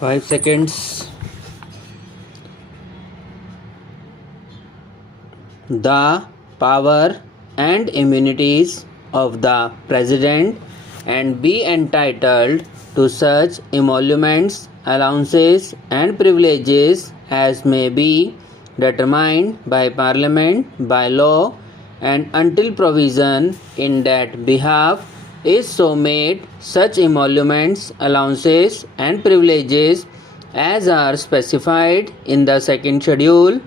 5 seconds. The power and immunities of the President and be entitled to such emoluments, allowances and privileges as may be determined by Parliament by law, and until provision in that behalf is so made, such emoluments, allowances and privileges as are specified in the second schedule.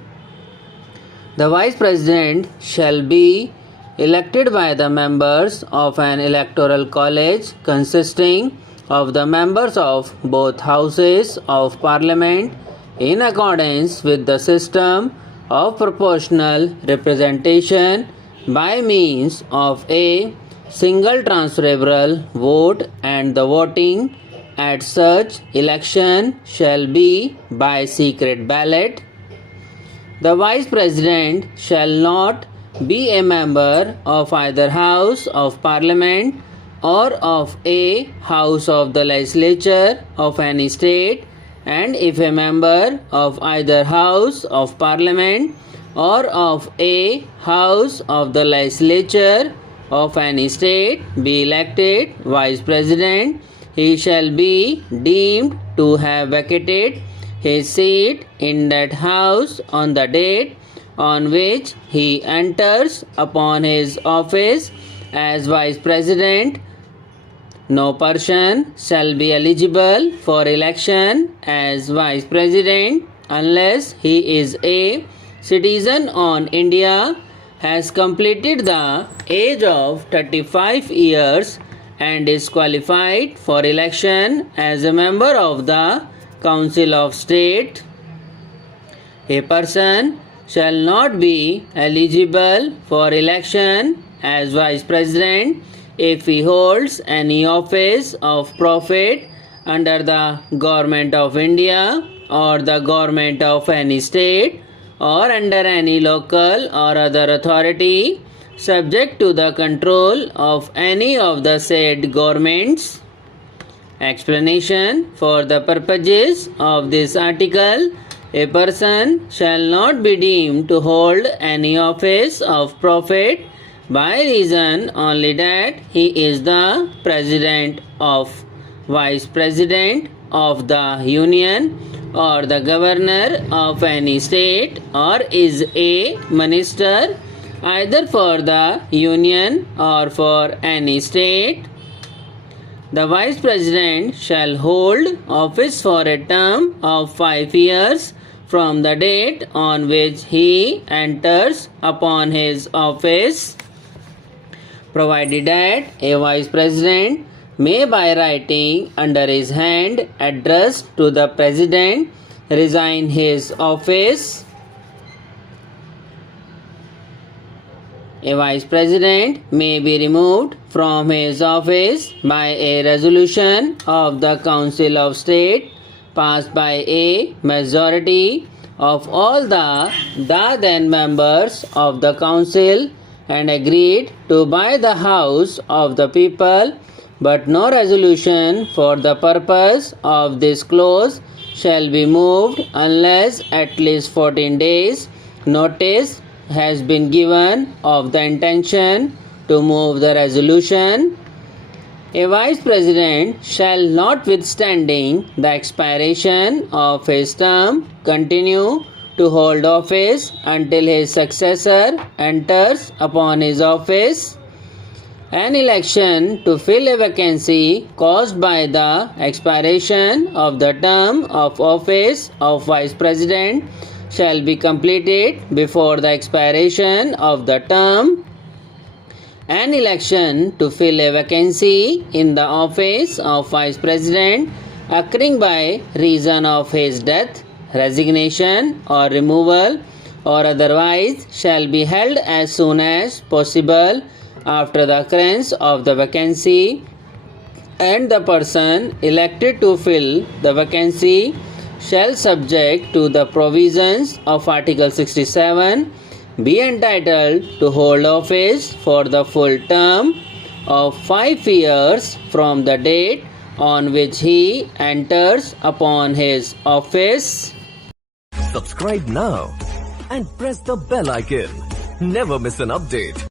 The Vice President shall be elected by the members of an electoral college consisting of the members of both houses of Parliament in accordance with the system of proportional representation by means of a single transferable vote, and the voting at such election shall be by secret ballot. The Vice President shall not be a member of either House of Parliament or of a House of the Legislature of any state, and if a member of either House of Parliament or of a House of the Legislature of any state be elected Vice President, he shall be deemed to have vacated his seat in that House on the date on which he enters upon his office as Vice President. No person shall be eligible for election as Vice President unless he is a citizen on India, has completed the age of 35 years and is qualified for election as a member of the Council of State. A person shall not be eligible for election as Vice President if he holds any office of profit under the Government of India or the Government of any state or under any local or other authority subject to the control of any of the said governments. Explanation: for the purposes of this article, a person shall not be deemed to hold any office of profit by reason only that he is the President of Vice President of the Union or the Governor of any state, or is a Minister either for the Union or for any state. The Vice President shall hold office for a term of 5 years from the date on which he enters upon his office, provided that a Vice President may by writing under his hand addressed to the President resign his office. A Vice President may be removed from his office by a resolution of the Council of State passed by a majority of all the then members of the Council and agreed to by the House of the People, but no resolution for the purpose of this clause shall be moved unless at least 14 days notice has been given of the intention to move the resolution. A Vice President shall, notwithstanding the expiration of his term, continue to hold office until his successor enters upon his office. An election to fill a vacancy caused by the expiration of the term of office of Vice President shall be completed before the expiration of the term. An election to fill a vacancy in the office of Vice President occurring by reason of his death, resignation or removal or otherwise shall be held as soon as possible after the occurrence of the vacancy, and the person elected to fill the vacancy shall, subject to the provisions of Article 67, be entitled to hold office for the full term of 5 years from the date on which he enters upon his office. Subscribe now and press the bell icon. Never miss an update.